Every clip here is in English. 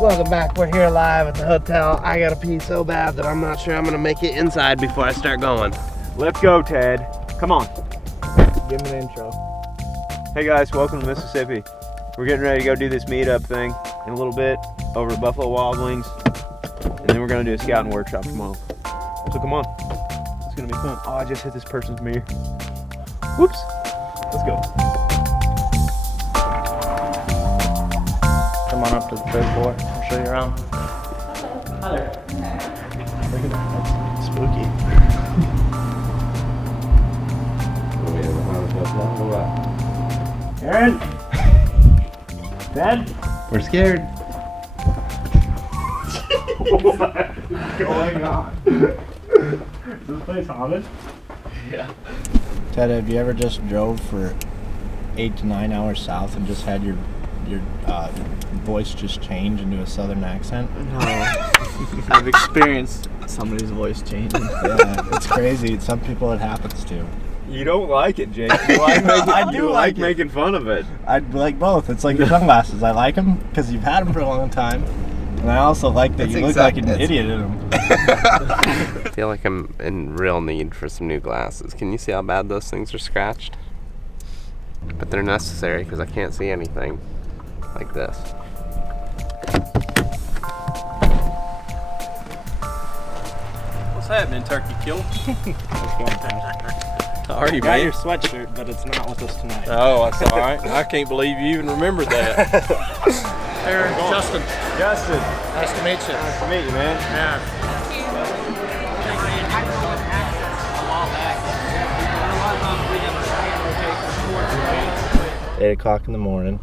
Welcome back. We're here live at the hotel. I gotta pee so bad that I'm not sure I'm gonna make it inside before I start going. Let's go, Ted. Come on. Give me an intro. Hey guys, welcome to Mississippi. We're getting ready to go do this meetup thing in a little bit over at Buffalo Wild Wings. And then we're gonna do a scouting workshop tomorrow. So come on. It's gonna be fun. Oh, I just hit this person's mirror. Whoops. Let's go. Come on up to the big boy. I'll show you around. Hi there. Look at that. That's spooky. Aaron! Dad? We're scared. What's going on? Is this place haunted? Yeah. Ted, have you ever just drove for 8 to 9 hours south and just had your voice just change into a southern accent? No, I've experienced somebody's voice changing. Yeah, it's crazy. Some people it happens to. You don't like it, Jake. You like I do like it. making fun of it. I like both. It's like your sunglasses. I like them because you've had them for a long time. And I also like that you look like an idiot in them. I feel like I'm in real need for some new glasses. Can you see how bad those things are scratched? But they're necessary because I can't see anything like this. What's happening, Turkey Kill? How are you, Got man? your sweatshirt, but it's not with us tonight. Oh, that's all right. I can't believe you even remembered that. Aaron, Justin, Justin, nice to meet you. nice to meet you, man. Yeah. 8 o'clock in the morning.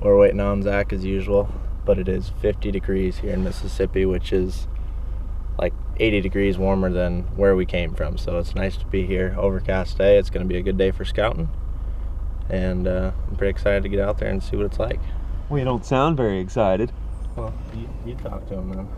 We're waiting on Zach as usual, but it is 50 degrees here in Mississippi, which is like 80 degrees warmer than where we came from. So it's nice to be here. Overcast day. It's going to be a good day for scouting. And I'm pretty excited to get out there and see what it's like. Well, you don't sound very excited. Well, you talk to him then.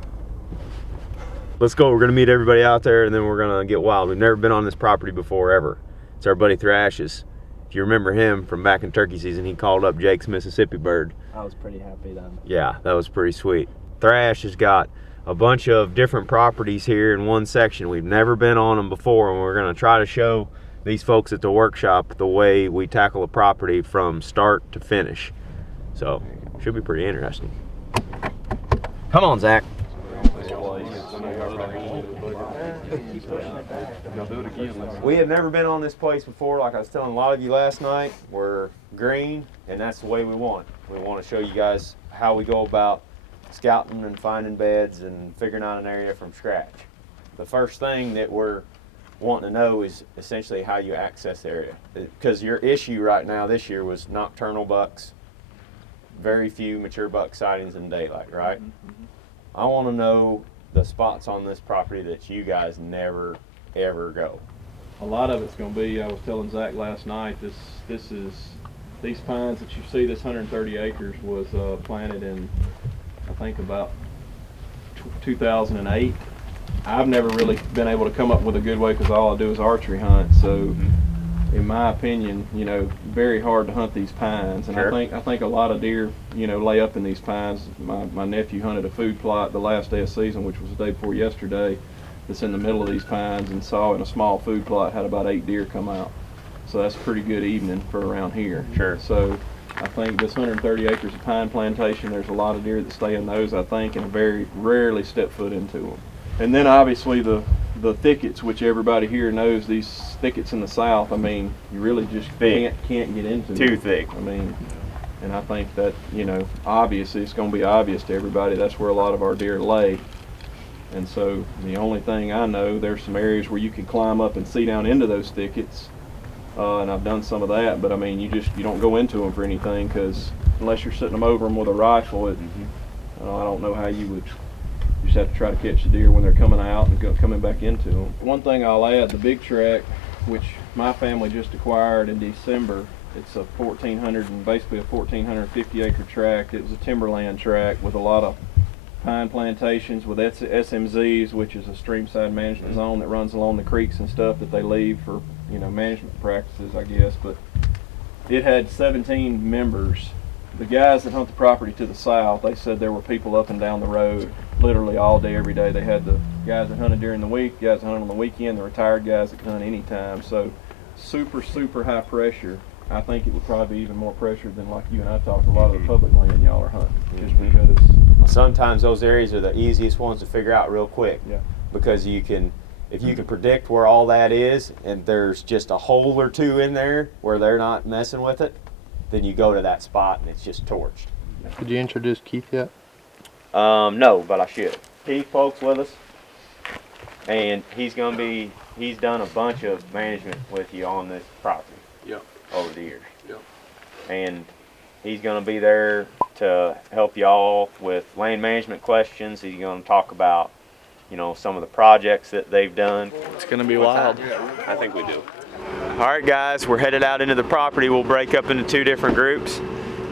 Let's go. We're going to meet everybody out there, and then we're going to get wild. We've never been on this property before, ever. It's our buddy Thrash's. If you remember him from back in turkey season, he called up Jake's Mississippi bird. I was pretty happy then. Yeah, that was pretty sweet. Thrash has got a bunch of different properties here in one section. We've never been on them before, and we're going to try to show these folks at the workshop the way we tackle a property from start to finish. So, should be pretty interesting. Come on, Zach. We have never been on this place before. Like I was telling a lot of you last night, we're green, and that's the way we want. We want to show you guys how we go about scouting and finding beds and figuring out an area from scratch. The first thing that we're wanting to know is essentially how you access the area. Because your issue right now this year was nocturnal bucks, very few mature buck sightings in daylight, right? Mm-hmm. I want to know the spots on this property that you guys never ever go. A lot of it's going to be, I was telling Zach last night, these pines that you see, this 130 acres was planted in, I think about 2008. I've never really been able to come up with a good way because all I do is archery hunt. So, in my opinion, you know, very hard to hunt these pines. And Sure. I think a lot of deer, you know, lay up in these pines. My nephew hunted a food plot the last day of season, which was the day before yesterday, that's in the middle of these pines, and saw in a small food plot had about 8 deer come out. So that's a pretty good evening for around here. Sure. So I think this 130 acres of pine plantation, there's a lot of deer that stay in those, I think, and very rarely step foot into them. And then obviously the thickets, which everybody here knows, these thickets in the south, I mean, you really just can't get into them. Too thick. I mean, and I think that, you know, obviously it's going to be obvious to everybody that's where a lot of our deer lay. And so the only thing I know, there's some areas where you can climb up and see down into those thickets, and I've done some of that, but I mean, you don't go into them for anything, because unless you're sitting them over them with a rifle, I don't know how you would. You just have to try to catch the deer when they're coming out and coming back into them. One thing I'll add, the big tract, which my family just acquired in December, it's a 1,450 acre tract. It was a timberland tract with a lot of pine plantations with SMZs, which is a streamside management zone that runs along the creeks and stuff that they leave for, you know, management practices, I guess. But it had 17 members The guys that hunt the property to the south, they said there were people up and down the road literally all day, every day. They had the guys that hunted during the week, guys that hunted on the weekend, the retired guys that hunt anytime. So super, super high pressure. I think it would probably be even more pressure than like you and I talked, a lot of the public land y'all are hunting. Just because Sometimes those areas are the easiest ones to figure out real quick. Yeah. Because if you can predict where all that is and there's just a hole or two in there where they're not messing with it, then you go to that spot and it's just torched. Did you introduce Keith yet? No, but I should. Keith Folks with us, and he's done a bunch of management with you on this property. Yep. Over the years. Yep. And he's going to be there to help y'all with land management questions. He's going to talk about, some of the projects that they've done. It's gonna be wild. I think we do. All right, guys, we're headed out into the property. We'll break up into 2 different groups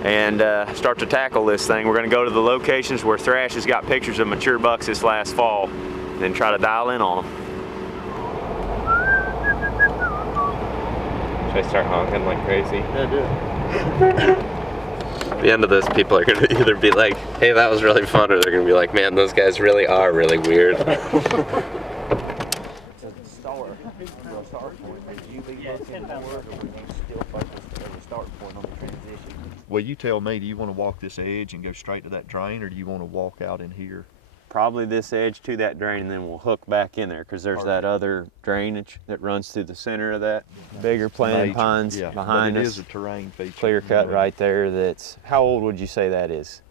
and start to tackle this thing. We're going to go to the locations where Thrash has got pictures of mature bucks this last fall, and then try to dial in on them. Should I start honking like crazy? Yeah, do it. At the end of this, people are going to either be like, hey, that was really fun, or they're going to be like, man, those guys really are really weird. Well, you tell me, do you want to walk this edge and go straight to that drain, or do you want to walk out in here? Probably this edge to that drain, and then we'll hook back in there because there's that other drainage that runs through the center of that bigger planted Major, pines yeah, behind but it us. is a terrain feature. Clear cut right there. That's, how old would you say that is,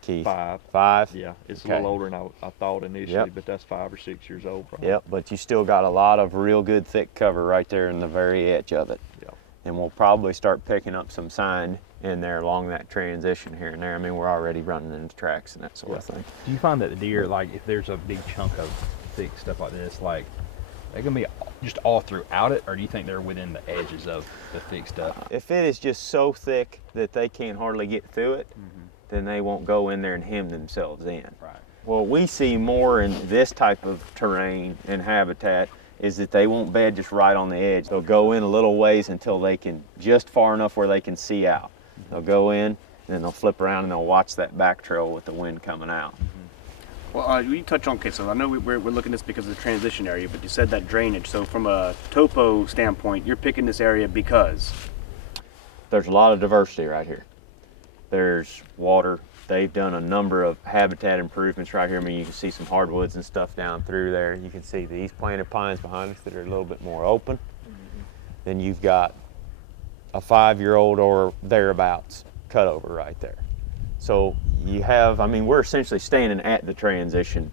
Keith? 5. 5? Yeah, it's Okay. a little older than I thought initially, Yep. but that's 5 or 6 years old. Probably. Yep, but you still got a lot of real good thick cover right there in the very edge of it. Yep. And we'll probably start picking up some sign in there along that transition here and there. I mean, we're already running into tracks and that sort of thing. Do you find that the deer, like if there's a big chunk of thick stuff like this, like they're gonna be just all throughout it, or do you think they're within the edges of the thick stuff? If it is just so thick that they can't hardly get through it, then they won't go in there and hem themselves in. Right. Well, we see more in this type of terrain and habitat is that they won't bed just right on the edge. They'll go in a little ways until they can, just far enough where they can see out. They'll go in, and then they'll flip around and they'll watch that back trail with the wind coming out. Well, we touch on, okay, so I know we're looking at this because of the transition area, but you said that drainage. So from a topo standpoint, you're picking this area because? There's a lot of diversity right here. There's water. They've done a number of habitat improvements right here. I mean, you can see some hardwoods and stuff down through there. You can see these planted pines behind us that are a little bit more open. Then you've got a 5-year-old or thereabouts cutover right there. So you have, I mean, we're essentially standing at the transition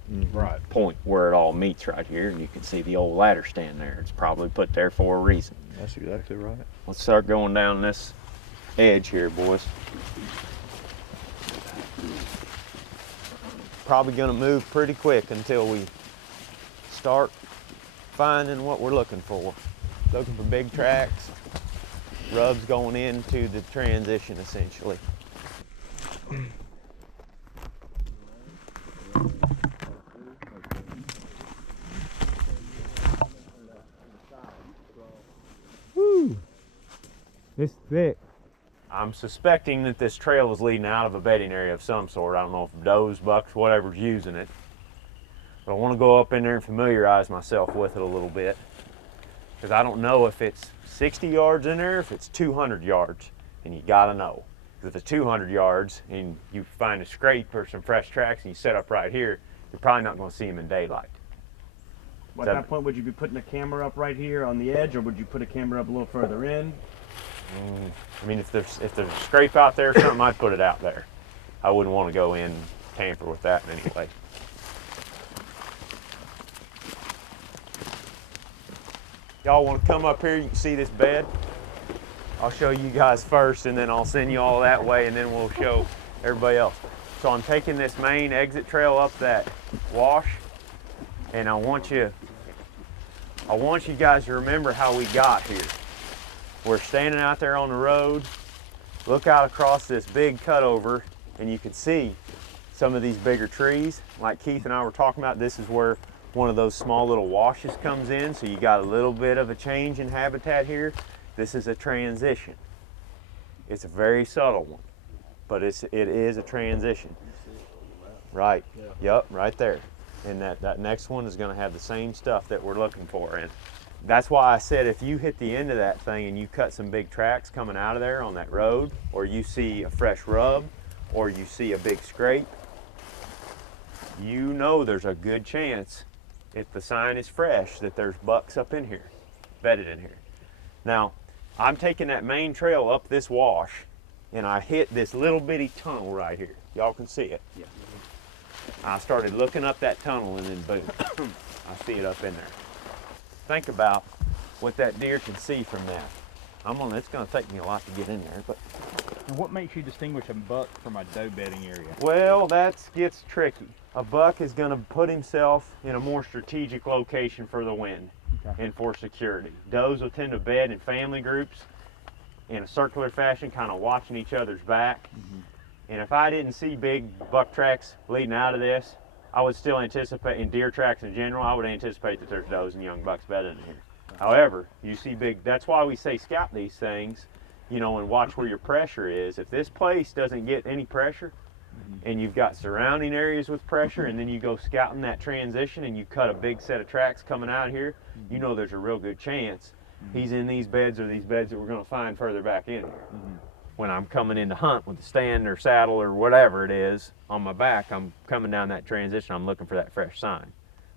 point where it all meets right here. And you can see the old ladder stand there. It's probably put there for a reason. That's exactly right. Let's start going down this edge here, boys. Probably gonna move pretty quick until we start finding what we're looking for. Looking for big tracks, rubs going into the transition essentially. Woo! It's thick. I'm suspecting that this trail is leading out of a bedding area of some sort. I don't know if does, bucks, whatever's using it. But I want to go up in there and familiarize myself with it a little bit. Because I don't know if it's 60 yards in there, if it's 200 yards. And you gotta know. Because if it's 200 yards and you find a scrape or some fresh tracks and you set up right here, you're probably not going to see them in daylight. At that point, would you be putting a camera up right here on the edge, or would you put a camera up a little further in? I mean, if there's a scrape out there or something, I'd put it out there. I wouldn't want to go in and tamper with that in any way. Y'all want to come up here? You can see this bed. I'll show you guys first, and then I'll send you all that way, and then we'll show everybody else. So I'm taking this main exit trail up that wash, and I want you guys to remember how we got here. We're standing out there on the road, look out across this big cutover, and you can see some of these bigger trees. Like Keith and I were talking about, this is where one of those small little washes comes in, so you got a little bit of a change in habitat here. This is a transition. It's a very subtle one. but it is a transition. Right. Yep, right there. And that next one is going to have the same stuff that we're looking for. And that's why I said if you hit the end of that thing and you cut some big tracks coming out of there on that road, or you see a fresh rub, or you see a big scrape, you know there's a good chance, if the sign is fresh, that there's bucks up in here, bedded in here. Now, I'm taking that main trail up this wash, and I hit this little bitty tunnel right here. Y'all can see it. Yeah. I started looking up that tunnel, and then boom, I see it up in there. Think about what that deer can see from that. It's gonna take me a lot to get in there, but. And what makes you distinguish a buck from a doe bedding area? Well, that gets tricky. A buck is gonna put himself in a more strategic location for the wind and for security. Does will tend to bed in family groups in a circular fashion, kind of watching each other's back. And if I didn't see big buck tracks leading out of this, I would still anticipate, in deer tracks in general, I would anticipate that there's does and young bucks bedded in here. However, you see big, that's why we say scout these things, you know, and watch where your pressure is. If this place doesn't get any pressure, and you've got surrounding areas with pressure, and then you go scouting that transition and you cut a big set of tracks coming out here, you know there's a real good chance he's in these beds or these beds that we're going to find further back in here. When I'm coming in to hunt with the stand or saddle or whatever it is on my back, I'm coming down that transition, I'm looking for that fresh sign.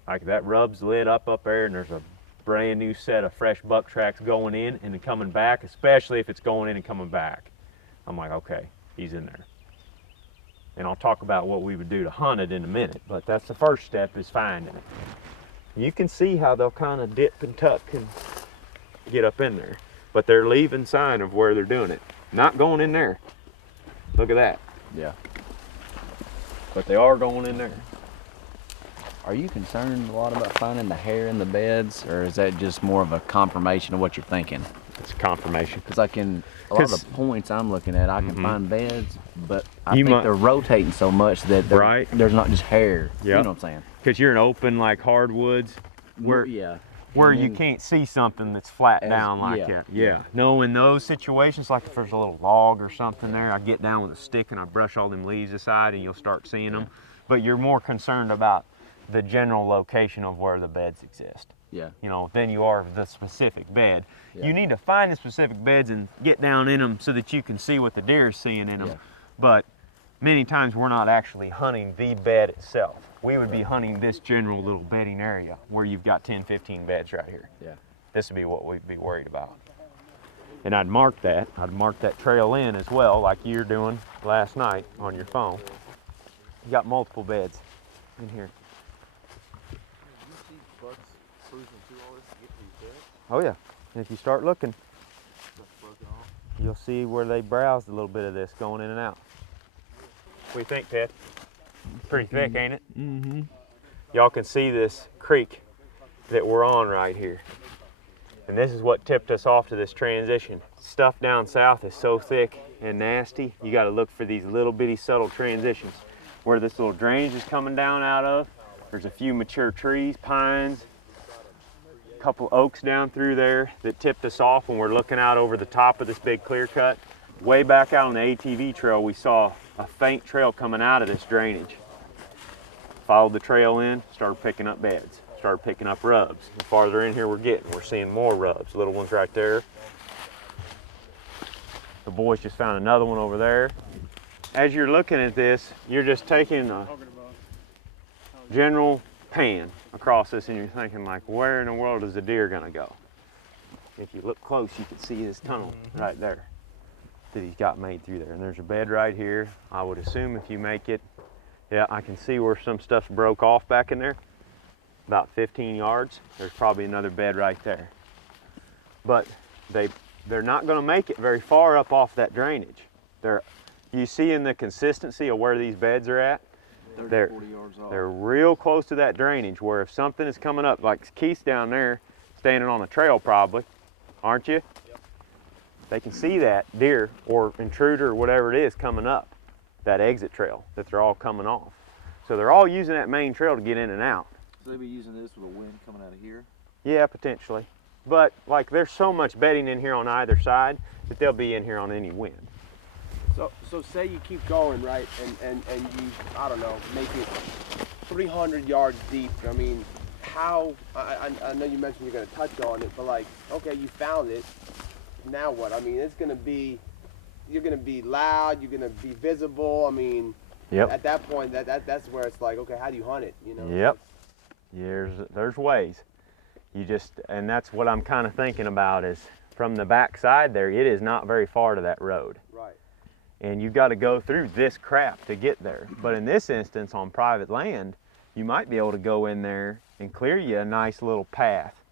Like that rub's lit up there and there's a brand new set of fresh buck tracks going in and then coming back, especially if it's going in and coming back. I'm like, okay, he's in there. And I'll talk about what we would do to hunt it in a minute, but that's the first step, is finding it. You can see how they'll kind of dip and tuck and get up in there, but they're leaving sign of where they're doing it. Not going in there. Look at that. Yeah. But they are going in there. Are you concerned a lot about finding the hair in the beds, or is that just more of a confirmation of what you're thinking? It's a confirmation. Because I can, a lot of the points I'm looking at, I can find beds, but I think they're rotating so much that there's not just hair. You know what I'm saying? Because you're in open, like hardwoods, where you can't see something that's flat down like that. Yeah. No, in those situations, like if there's a little log or something there, I get down with a stick and I brush all them leaves aside and you'll start seeing them. But you're more concerned about the general location of where the beds exist. Yeah. You know, than you are the specific bed. Yeah. You need to find the specific beds and get down in them so that you can see what the deer is seeing in them. Yeah. But many times we're not actually hunting the bed itself. We would be hunting this general little bedding area where you've got 10, 15 beds right here. Yeah. This would be what we'd be worried about. And I'd mark that. I'd mark that trail in as well, like you're doing last night on your phone. You got multiple beds in here. Oh yeah, and if you start looking, you'll see where they browsed a little bit of this going in and out. What do you think, Ted? Pretty thick, ain't it? Mm-hmm. Y'all can see this creek that we're on right here. And this is what tipped us off to this transition. Stuff down south is so thick and nasty, you gotta look for these little bitty subtle transitions. Where this little drainage is coming down out of, there's a few mature trees, pines, a couple oaks down through there that tipped us off when we're looking out over the top of this big clear cut. Way back out on the ATV trail, we saw a faint trail coming out of this drainage. Followed the trail in, started picking up beds, started picking up rubs. The farther in here we're seeing more rubs. Little ones right there. The boys just found another one over there. As you're looking at this, you're just taking a general pan across this and you're thinking like, where in the world is the deer gonna go? If you look close, you can see this tunnel right there that he's got made through there. And there's a bed right here. I would assume if you make it, yeah, I can see where some stuff broke off back in there. About 15 yards. There's probably another bed right there. But they're not gonna make it very far up off that drainage. You see in the consistency of where these beds are at? 40 yards off. They're real close to that drainage where if something is coming up, like Keith's down there, standing on a trail probably, aren't you? Yep. They can see that deer or intruder or whatever it is coming up, that exit trail that they're all coming off. So they're all using that main trail to get in and out. So they'll be using this with a wind coming out of here? Yeah, potentially. But like there's so much bedding in here on either side that they'll be in here on any wind. So say you keep going, right, and you, I don't know, make it 300 yards deep. I mean, how, I know you mentioned you're going to touch on it, but like, okay, you found it. Now what? I mean, it's going to be, you're going to be loud, you're going to be visible. I mean, Yep. at that point, that's where it's like, okay, how do you hunt it, you know? Yep. There's ways. And that's what I'm kind of thinking about is from the back side there, it is not very far to that road. Right. And you've got to go through this crap to get there. But in this instance, on private land, you might be able to go in there and clear you a nice little path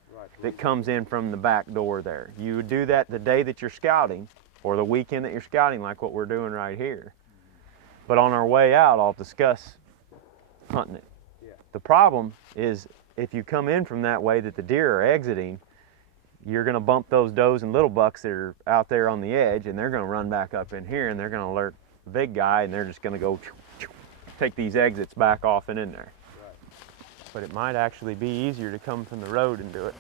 that comes in from the back door there. You would do that the day that you're scouting or the weekend that you're scouting, like what we're doing right here. But on our way out, I'll discuss hunting it. Yeah. The problem is if you come in from that way that the deer are exiting, you're going to bump those does and little bucks that are out there on the edge, and they're going to run back up in here, and they're going to alert the big guy, and they're just going to go take these exits back off and in there. Right. But it might actually be easier to come from the road and do it.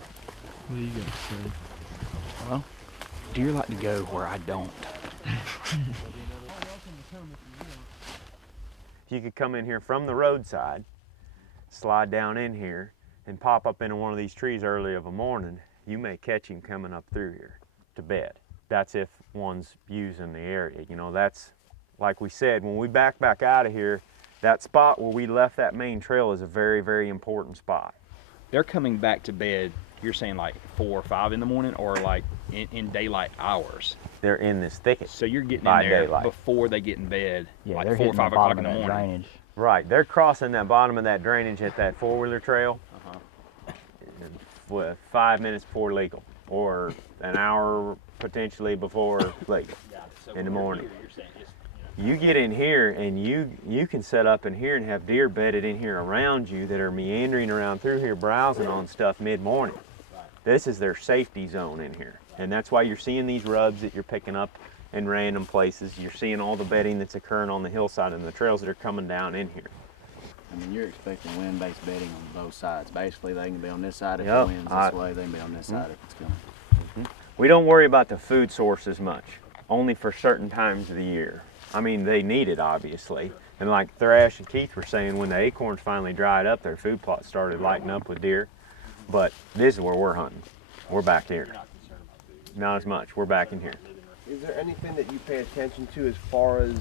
What do you got to say? Well, deer like to go where I don't. If you could come in here from the roadside, slide down in here, and pop up into one of these trees early of a morning, you may catch him coming up through here to bed. That's if one's using the area. You know, that's, like we said, when we back out of here, that spot where we left that main trail is a very, very important spot. They're coming back to bed, you're saying like 4 or 5 in the morning, or like in daylight hours? They're in this thicket. So you're getting by in there daylight. Before they get in bed, Yeah, like they're 4 or hitting 5 the o'clock bottom in the of that morning. drainage. Right, they're crossing that bottom of that drainage at that four-wheeler trail 5 minutes before legal, or an hour potentially before legal in the morning. You get in here and you can set up in here and have deer bedded in here around you that are meandering around through here browsing on stuff mid-morning. This is their safety zone in here, and that's why you're seeing these rubs that you're picking up in random places. You're seeing all the bedding that's occurring on the hillside and the trails that are coming down in here. I mean, you're expecting wind-based bedding on both sides. Basically, they can be on this side if Yep. the wind's this way. They can be on this side if it's coming. We don't worry about the food source as much, only for certain times of the year. I mean, they need it, obviously. And like Thrash and Keith were saying, when the acorns finally dried up, their food plot started lighting up with deer. But this is where we're hunting. We're back here. Not as much. We're back in here. Is there anything that you pay attention to as far as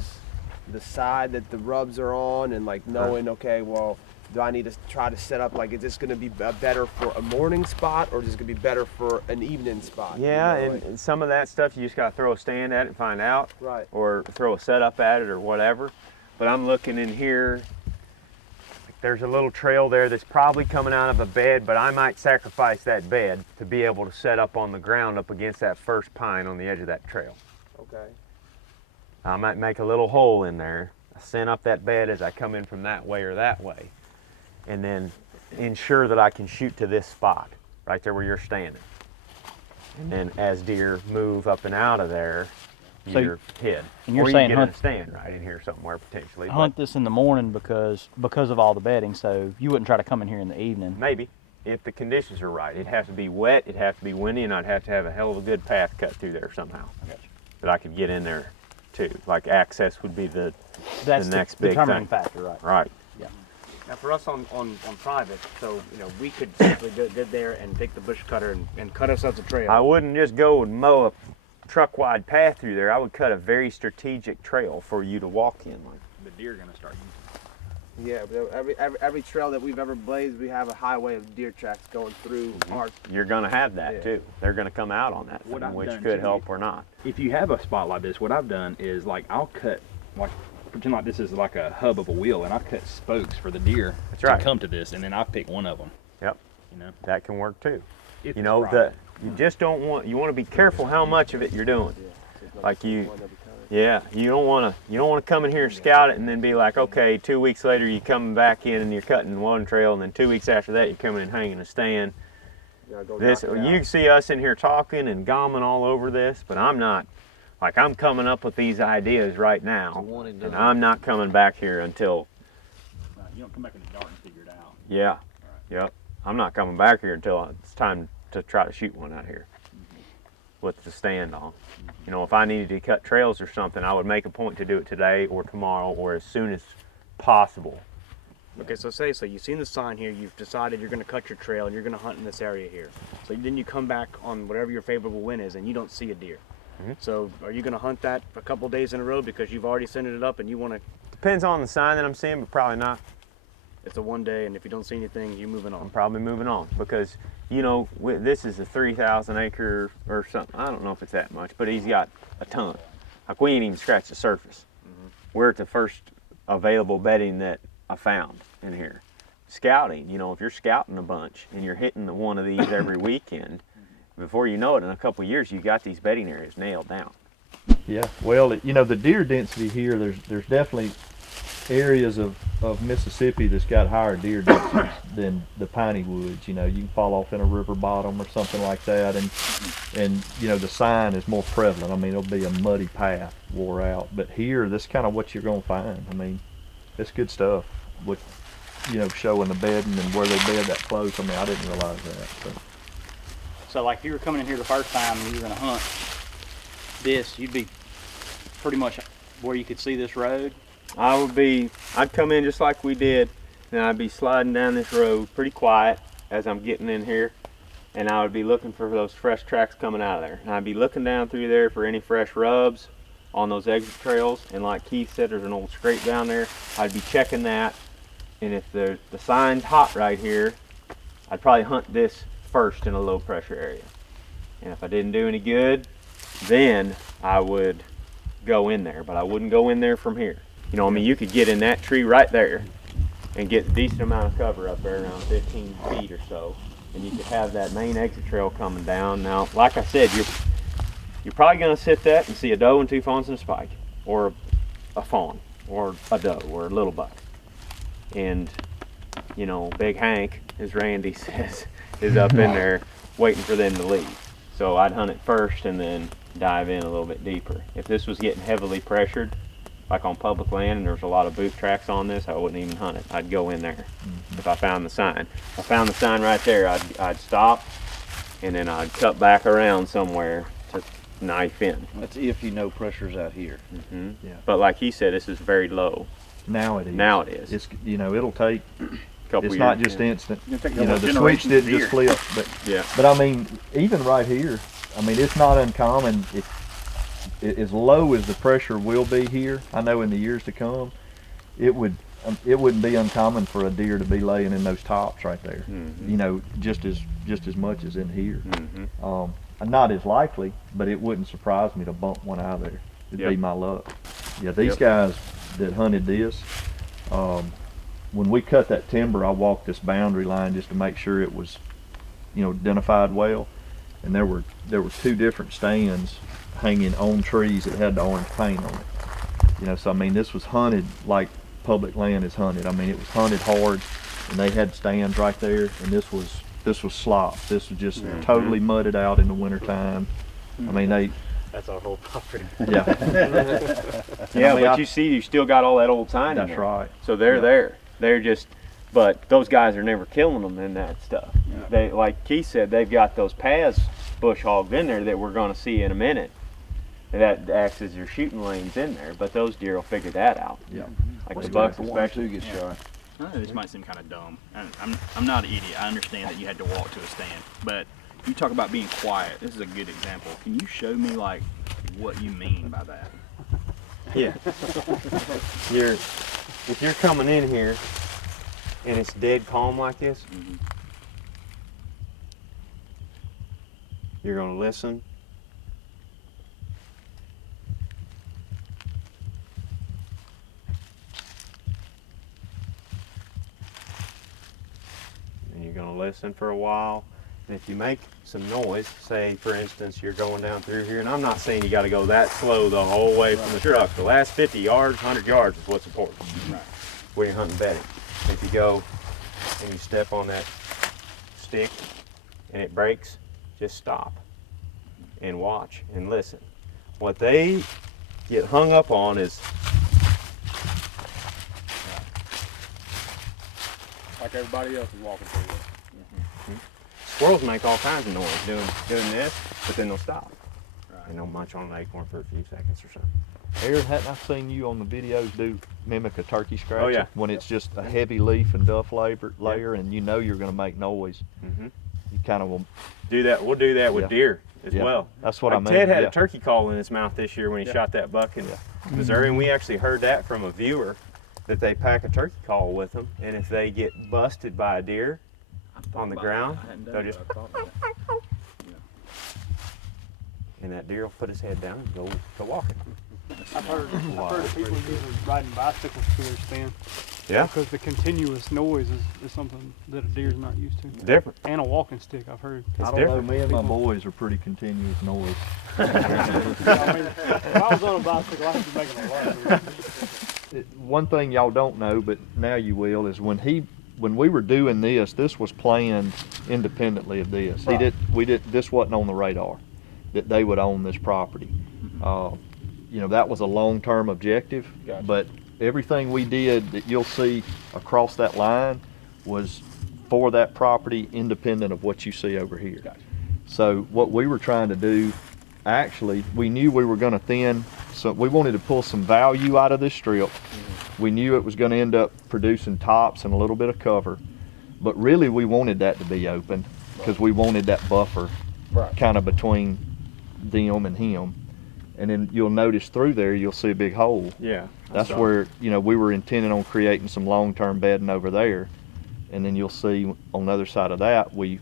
the side that the rubs are on, and like knowing, okay, well, do I need to try to set up, like, is this going to be better for a morning spot, or is this going to be better for an evening spot? Yeah, you know, and some of that stuff you just got to throw a stand at it and find out. Right. Or throw a setup at it or whatever. But I'm looking in here. There's a little trail there that's probably coming out of a bed, but I might sacrifice that bed to be able to set up on the ground up against that first pine on the edge of that trail. Okay. I might make a little hole in there, send up that bed as I come in from that way or that way, and then ensure that I can shoot to this spot, right there where you're standing. And then as deer move up and out of there, So you're hid. and you're or saying you get in hunt- a stand right in here somewhere potentially. Hunt this in the morning because of all the bedding, so you wouldn't try to come in here in the evening. Maybe, if the conditions are right. It'd have to be wet, it'd have to be windy, and I'd have to have a hell of a good path cut through there somehow. That I could get in there too. Like access would be the next big determining thing. factor, right? Right. Yeah. Now, for us on private, so, you know, we could simply go there and take the bush cutter and cut ourselves a trail. I wouldn't just go and mow a truck-wide path through there. I would cut a very strategic trail for you to walk in. Like The deer are going to start using Yeah, but every trail that we've ever blazed, we have a highway of deer tracks going through our. You're going to have that too. They're going to come out on that What thing, I've which done could too, help or not. If you have a spot like this, what I've done is like I'll cut, like pretend like this is like a hub of a wheel, and I cut spokes for the deer right. to come to this, and then I pick one of them. Yep. You know, that can work too. If You it's know, private. you just don't want, you want to be careful how much of it you're doing. Like you don't want to come in here and scout it and then be like, okay, 2 weeks later you coming back in and you're cutting one trail, and then 2 weeks after that you're coming and hanging a stand. This, you can see us in here talking and gomming all over this, but I'm not. Like, I'm coming up with these ideas right now, and I'm not coming back here until. You don't come back in the dark and figure it out. Yeah. Yep. I'm not coming back here until it's time to try to shoot one out here. with the stand on. You know, if I needed to cut trails or something, I would make a point to do it today or tomorrow or as soon as possible. Okay, so so you've seen the sign here, you've decided you're going to cut your trail and you're going to hunt in this area here. So then you come back on whatever your favorable wind is and you don't see a deer. So are you going to hunt that for a couple days in a row because you've already sent it up and you want to? Depends on the sign that I'm seeing, but probably not. It's a one day, and if you don't see anything, you're moving on. I'm probably moving on because, you know, this is a 3,000 acre or something. I don't know if it's that much, but he's got a ton. Like, we ain't even scratched the surface. We're at the first available bedding that I found in here. Scouting, you know, if you're scouting a bunch and you're hitting one of these every weekend, before you know it, in a couple of years, you got these bedding areas nailed down. Yeah, well, you know, the deer density here, there's definitely areas of Mississippi that's got higher deer densities than the piney woods. You know, you can fall off in a river bottom or something like that, and you know, the sign is more prevalent. I mean, it'll be a muddy path wore out, but here, that's kind of what you're going to find. I mean, it's good stuff with, you know, showing the bedding and where they bed that close. I mean, I didn't realize that. So like if you were coming in here the first time and you were going to hunt this, you'd be pretty much where you could see this road. I'd come in just like we did, and I'd be sliding down this road pretty quiet as I'm getting in here, and I would be looking for those fresh tracks coming out of there. And I'd be looking down through there for any fresh rubs on those exit trails, and like Keith said, there's an old scrape down there. I'd be checking that, and if the sign's hot right here, I'd probably hunt this first in a low pressure area. And if I didn't do any good, then I would go in there, but I wouldn't go in there from here. You know, I mean, you could get in that tree right there and get a decent amount of cover up there, around 15 feet or so, and you could have that main exit trail coming down. Now, like I said, you're probably going to sit that and see a doe and 2 fawns and a spike, or a fawn, or a doe, or a little buck. And, you know, Big Hank, as Randy says, is up in there waiting for them to leave. So I'd hunt it first and then dive in a little bit deeper. If this was getting heavily pressured, like on public land, and there was a lot of boot tracks on this, I wouldn't even hunt it. I'd go in there if I found the sign. If I found the sign right there, I'd stop, and then I'd cut back around somewhere to knife in. That's if you know pressure's out here. Yeah. But like he said, this is very low. Now it is. Now it is. It's, you know, it'll take. Couple it's years, not just yeah. instant. It's gonna take You know, a the generation switch didn't deer. just flip. But Yeah. But I mean, even right here, I mean, it's not uncommon. As low as the pressure will be here, I know in the years to come, it wouldn't be uncommon for a deer to be laying in those tops right there. You know, just as much as in here. Not as likely, but it wouldn't surprise me to bump one out of there. It'd be my luck. Yeah, these guys that hunted this, when we cut that timber, I walked this boundary line just to make sure it was, you know, identified well. And there were 2 different stands hanging on trees that had the orange paint on it. You know, so I mean, this was hunted like public land is hunted. I mean, it was hunted hard, and they had stands right there, and this was slop. This was just totally mudded out in the wintertime. I mean, That's our whole property. Yeah. Yeah, but you see, you still got all that old sign in there. That's right. So they're there. They're just, but those guys are never killing them in that stuff. They, like Keith said, they've got those paths bush hogged in there that we're going to see in a minute. And that acts as your shooting lanes in there, but those deer will figure that out. Yeah. Like the bucks especially. Get shot. I know this might seem kind of dumb. I'm not an idiot. I understand that you had to walk to a stand, but you talk about being quiet. This is a good example. Can you show me like what you mean by that? Yeah. If you're coming in here and it's dead calm like this, you're going to listen. And you're going to listen for a while. And if you make some noise, say for instance you're going down through here, and I'm not saying you got to go that slow the whole way from the truck. The last 50 yards, 100 yards is what's important when you're hunting bedding. If you go and you step on that stick and it breaks, just stop and watch and listen. What they get hung up on is Like everybody else is walking through this. squirrels make all kinds of noise doing this, but then they'll stop. and they'll munch on an acorn for a few seconds or something. Aaron, hadn't I seen you on the videos do mimic a turkey scratcher? Oh, yeah. When it's just a heavy leaf and duff layer, and you know you're going to make noise. Mm-hmm. You kind of will do that. We'll do that with deer as well. That's what like I mean. Ted had a turkey call in his mouth this year when he shot that buck in Missouri, and we actually heard that from a viewer that they pack a turkey call with them, and if they get busted by a deer on the ground, they'll just and that deer will put his head down and go walking. I've heard of people using riding bicycles to their stand. Yeah. Because the continuous noise is something that a deer's not used to. Different. And a walking stick, I've heard. I don't know, me and my boys are pretty continuous noise. I mean, if I was on a bicycle, I'd be making a lot of noise. One thing y'all don't know, but now you will, is when we were doing this was planned independently of this. Right. This wasn't on the radar that they would own this property. You know, that was a long-term objective, Gotcha. but everything we did that you'll see across that line was for that property, independent of what you see over here. Gotcha. So what we were trying to do, actually, we knew we were going to thin, so we wanted to pull some value out of this strip. We knew it was going to end up producing tops and a little bit of cover, but really we wanted that to be open because we wanted that buffer kind of between them and him. And then you'll notice through there, you'll see a big hole. Yeah. That's where, you know, we were intending on creating some long-term bedding over there. And then you'll see on the other side of that, we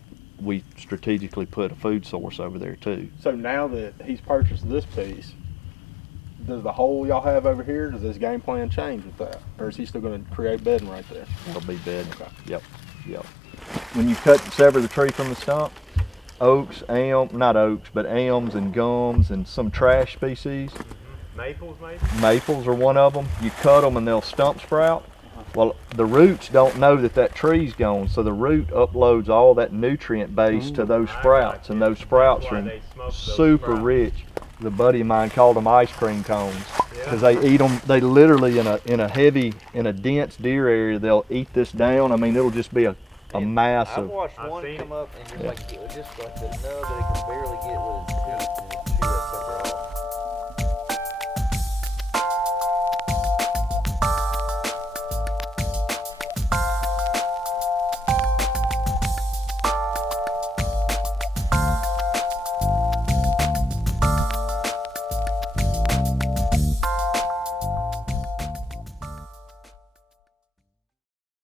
strategically put a food source over there too. So now that he's purchased this piece, does the hole y'all have over here, does his game plan change with that? Or is he still going to create bedding right there? It'll be bedding. Okay. Yep. When you sever the tree from the stump, oaks, not oaks, but elms and gums and some trash species. Maples, maybe? Maples are one of them. You cut them and they'll stump sprout. Well, the roots don't know that tree's gone, so the root uploads all that nutrient base to those sprouts, and those sprouts are super rich. The buddy of mine called them ice cream cones because they eat them. They literally in a dense deer area, they'll eat this down. I mean, it'll just be a mass of. I've watched one come up and just like the nub that it can barely get with his teeth and chew that sucker off.